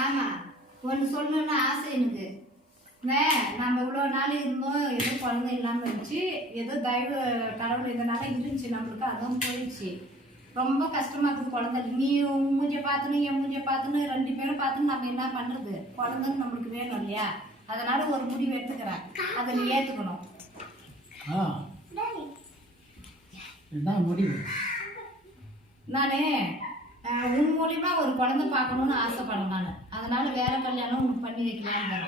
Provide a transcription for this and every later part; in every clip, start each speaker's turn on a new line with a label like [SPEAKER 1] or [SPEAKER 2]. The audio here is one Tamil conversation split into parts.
[SPEAKER 1] ஆமா ஒன்று சொல்லணும்னு ஆசை எனக்கு. மே நம்ம இவ்வளோ நாள் இருந்தோம் ஏதோ குழந்தை இல்லாமல் இருந்துச்சு ஏதோ தயவு கடவுள் இதனால இருந்துச்சு நம்மளுக்கு அதுவும் போயிடுச்சு. ரொம்ப கஷ்டமா இருக்குது குழந்தை. நீ உன் மூஞ்ச பார்த்துன்னு என் மூஞ்ச பார்த்துன்னு ரெண்டு பேரும் பார்த்துன்னு நம்ம என்ன பண்ணுறது குழந்தைன்னு நம்மளுக்கு வேணும் இல்லையா? அதனால ஒரு முடிவு எடுத்துக்கிறேன். அதை நீ ஏற்றுக்கணும்
[SPEAKER 2] ஆ. இதுதான் முடிவு?
[SPEAKER 1] நான் உன் மூலியமா ஒரு குழந்தை பார்க்கணும்னு ஆசைப்படுறேன் நான். அதனால வேற கல்யாணம் உனக்கு பண்ணி வைக்கலான்னு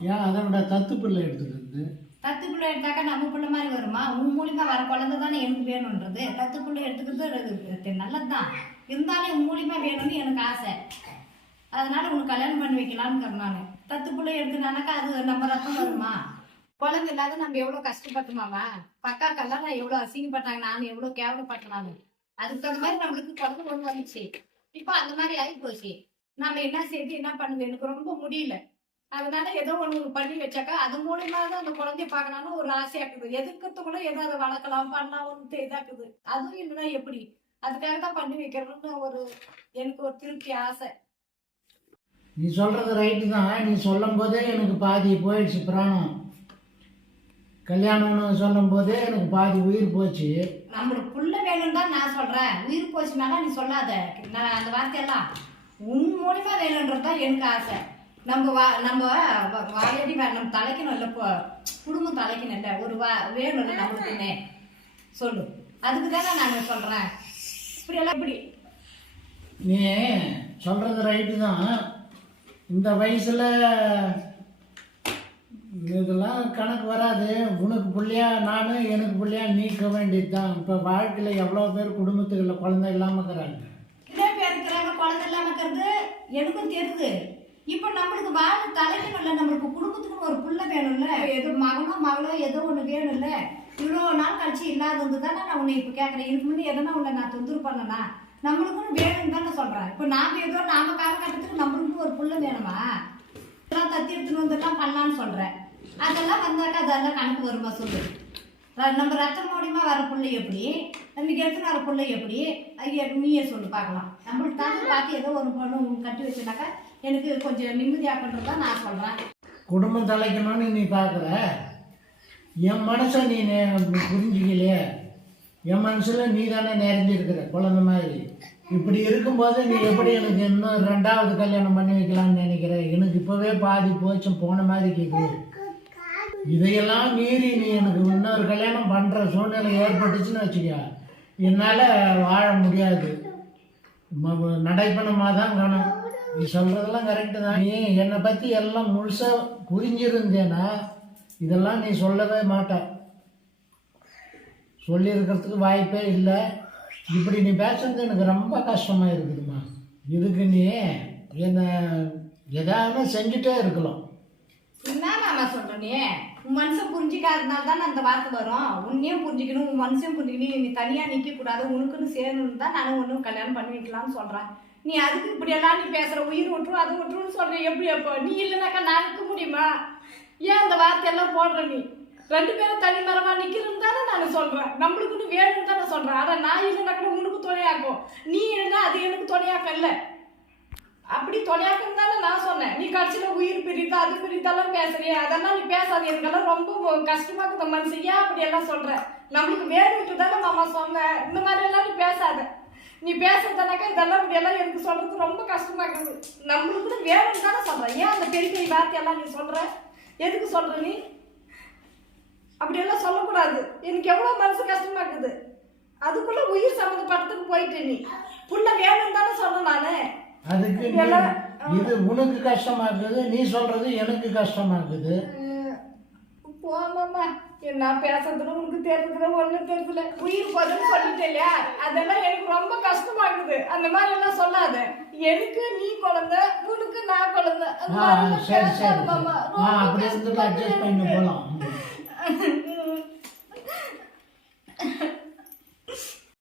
[SPEAKER 2] ஏன் அதை விட தத்து பிள்ளை எடுத்துக்கிறது
[SPEAKER 1] தத்து பிள்ளை எடுத்தாக்கா நம்ம பிள்ளை மாதிரி வருமா? உன் மூலியமா வர குழந்தை தானே எனக்கு வேணுன்றது தத்து பிள்ளை எடுத்துக்கிறது நல்லதுதான். இருந்தாலும் உன் மூலியமா வேணும்னு எனக்கு ஆசை. அதனால உனக்கு கல்யாணம் பண்ணி வைக்கலான்னு நான். தத்து பிள்ளை எடுத்துனாக்கா அது நம்ம ரத்தம் வருமா? குழந்தை இல்லாத நம்ம எவ்வளவு கஷ்டப்பட்டோமாமா பக்காக்கெல்லாம் நான் எவ்வளவு அசிங்கப்பட்டாங்க நான் எவ்வளவு கேவலப்பட்டேன் நான். அதுக்கு தகுந்த மாதிரி நம்மளுக்கு குழந்தை ஒண்ணு வந்துச்சு. இப்போ அந்த மாதிரி ஆகி போச்சு. நம்ம என்ன செய்து என்ன பண்ணுது எனக்கு ரொம்ப முடியல. அதனால ஏதோ ஒண்ணு பண்ணி வச்சாக்கா அது மூலியமா தான் அந்த குழந்தைய பார்க்கலாம்னு ஒரு ஆசையா இருக்குது எதிர்க்கிறது கூட ஏதோ அதை வளர்க்கலாம் பண்ணலாம்னு இதாக்குது. அதுவும் இல்லைன்னா எப்படி? அதுக்காக தான் பண்ணி வைக்கணும்னு ஒரு எனக்கு ஒரு திருப்தி ஆசை.
[SPEAKER 2] நீ சொல்கிறது ரைட்டு தான். நீ சொல்லும் போதே எனக்கு பாதி போயிடுச்சு பிராணம். கல்யாணம்னு சொல்லும் போதே எனக்கு பாதி உயிர் போச்சு.
[SPEAKER 1] நம்மளுக்கு புள்ள வேணும்னு தான் நான் சொல்றேன். உயிர் போச்சுனால நீ சொல்லாத. நான் அந்த வார்த்தையெல்லாம் உன் மூலியமா வேணுன்றது தான் எனக்கு ஆசை. நம்ம வா நம்ம வா- வாழடி வா- நம்ம தலைக்கணும் இல்லை இப்போ குடும்பம் தலைக்கணும் இல்லை ஒரு வா வேணும்ல நம்மளுக்குன்னே. சொல்லு. அதுக்கு தானே நான் சொல்றேன். இப்படி எல்லாம் இப்படி.
[SPEAKER 2] நீ சொல்கிறது ரைட்டு தான். இந்த வயசில் இதெல்லாம் கணக்கு வராது. உனக்கு பிள்ளையா நான் எனக்கு பிள்ளையா நீக்க வேண்டியது தான் இப்போ வாழ்க்கையில் எவ்வளோ பேர் குடும்பத்துக்குள்ள குழந்தை இல்லாமல் இருக்கிறாங்க?
[SPEAKER 1] இதே பேர் இருக்கிறாங்க குழந்தை இல்லாமல் இருக்கிறது எனக்கும் தெரியுது. இப்போ நம்மளுக்கு வாழ தலைக்கணும் இல்லை நம்மளுக்கு குடும்பத்துக்கு ஒரு பிள்ளை வேணும்ல. ஏதோ மகனோ மகளோ ஏதோ ஒன்று வேணும்ல. இவ்வளோ நாள் கழிச்சு இல்லாதது தானே நான் உன்னை இப்போ கேட்குறேன் இதுக்கு முன்னே எதனா உன்னை நான் தொந்தரவு பண்ணனா? நம்மளுக்குன்னு வேணும்னு தானே சொல்கிறேன் இப்போ நாம் ஏதோ நாம காலகட்டத்துக்கு நம்மளுக்கும் ஒரு பிள்ளை வேணுமா? இதெல்லாம் தத்தி எடுத்துன்னு வந்துலாம் பண்ணலான்னு சொல்கிறேன் அதெல்லாம் வந்தாக்கா அதெல்லாம் கணக்கு வருமா சொல்லு? நம்ம ரத்தம் மூலியமாக வர பிள்ளை எப்படி? நம்மளுக்கு எடுத்து வர பிள்ளை எப்படி? ஐயா நீயே சொல்லு பார்க்கலாம். நம்மளுக்கு தான் பார்த்து ஏதோ ஒரு பொண்ணு கட்டி வச்சுனாக்கா எனக்கு கொஞ்சம் நிம்மதியாக்குன்றது தான் நான் சொல்கிறேன்
[SPEAKER 2] குடும்பம் தலைக்கணும்னு நீ பார்க்குற? என் மனசை நீ நே- புரிஞ்சுக்கலையே. என் மனசில் நீ தானே நிறைஞ்சிருக்கிற குழந்தை மாதிரி. இப்படி இருக்கும்போது நீ எப்படி எனக்கு இன்னும் ரெண்டாவது கல்யாணம் பண்ணி வைக்கலாம்னு நினைக்கிற? எனக்கு இப்போவே பாதி போச்சும் போன மாதிரி கேட்குது இதையெல்லாம் மீறி நீ எனக்கு இன்னொரு கல்யாணம் பண்ணுற சூழ்நிலை ஏற்பட்டுச்சுன்னு வச்சுக்க. என்னால் வாழ முடியாது. நடைப்பணமாக தான் காணும் நீ சொல்கிறதெல்லாம் கரெக்டு தான். நீ என்னை பற்றி எல்லாம் முழுசாக புரிஞ்சிருந்தேன்னா இதெல்லாம் நீ சொல்லவே மாட்ட. சொல்லியிருக்கிறதுக்கு வாய்ப்பே இல்லை. இப்படி நீ பேசுறது எனக்கு ரொம்ப கஷ்டமாக இருக்குதுமா இதுக்கு நீ என்னை எதாவது செஞ்சுட்டே இருக்கலாம்.
[SPEAKER 1] என்ன மாமா சொல்ற நீ? உன் மனுஷன் புரிஞ்சிக்காதனால தான் அந்த வார்த்தை வரும். உன்னையும் புரிஞ்சுக்கணும் உன் மனுஷன் புரிஞ்சிக்கணும். நீ தனியாக நிற்கக்கூடாது கூடாது உனக்குன்னு சேரணும்னு தான் நானும் ஒன்றும் கல்யாணம் பண்ணி வைக்கலாம்னு சொல்கிறேன் நீ அதுக்கு இப்படியெல்லாம் நீ பேசுகிற உயிர் விட்டுரும் அது விட்டுருன்னு சொல்கிறேன் எப்படி அப்போ? நீ இல்லைனாக்கா நான் இருக்க முடியுமா? ஏன் அந்த வார்த்தையெல்லாம் போடுற நீ? ரெண்டு பேரும் தனி மரமாக நிக்கிறோம் தானே நான் சொல்கிறேன் நம்மளுக்குன்னு வேணும்னு தானே சொல்கிறேன் ஆனால் நான் இல்லைனாக்கா உனக்கு துணையாக்கும் நீ இல்லைன்னா அது எனக்கு துணையாக்கல்ல அப்படி துணையாக்கும் தானே நான் சொன்னேன். நீ கடைசியில் உயிர் பிரித்து அது பிரித்தெல்லாம் பேசுறியே. அதெல்லாம் நீ பேசாது. எனக்கெல்லாம் ரொம்ப கஷ்டமா இருக்குது மனசு ஏன் அப்படி எல்லாம் சொல்ற. நம்மளுக்கு வேணும்ட்டு தானே மாமா சொன்னேன் இந்த மாதிரி எல்லாம் நீ பேசாத. நீ பேசுறதுனாக்கா இதெல்லாம் இப்படி எல்லாம் எனக்கு சொல்றது ரொம்ப கஷ்டமா இருக்குது. நம்மளுக்கு வேணும்னு தானே சொல்றேன் ஏன் அந்த பெரிய பெரிய வார்த்தையெல்லாம் நீ சொல்ற? எதுக்கு சொல்ற நீ? அப்படியெல்லாம் சொல்லக்கூடாது. எனக்கு எவ்வளோ மனசு கஷ்டமா இருக்குது. அதுக்குள்ள உயிர் சம்மந்தப்பட்டதுக்கு போயிட்டு நீ. புள்ள வேணும்னு தானே சொன்னேன் நான்.
[SPEAKER 2] அதுக்கு இது உனக்கு கஷ்டமா இருக்குது நீ சொல்றது எனக்கு கஷ்டமா இருக்குது.
[SPEAKER 1] போமாம்மா என்ன பேசுறதுல உனக்கு தெரிஞ்சதுல ஒன்றும் தெரியல உயிர் போதுன்னு சொல்லிட்டே இல்லையா? அதெல்லாம் எனக்கு ரொம்ப கஷ்டமா இருக்குது. அந்த மாதிரி எல்லாம் சொல்லாத. எனக்கு நீ குழந்தை உனக்கு நான் குழந்தை.
[SPEAKER 2] அப்படி இருந்துட்டு அட்ஜஸ்ட் பண்ணி. போகலாம்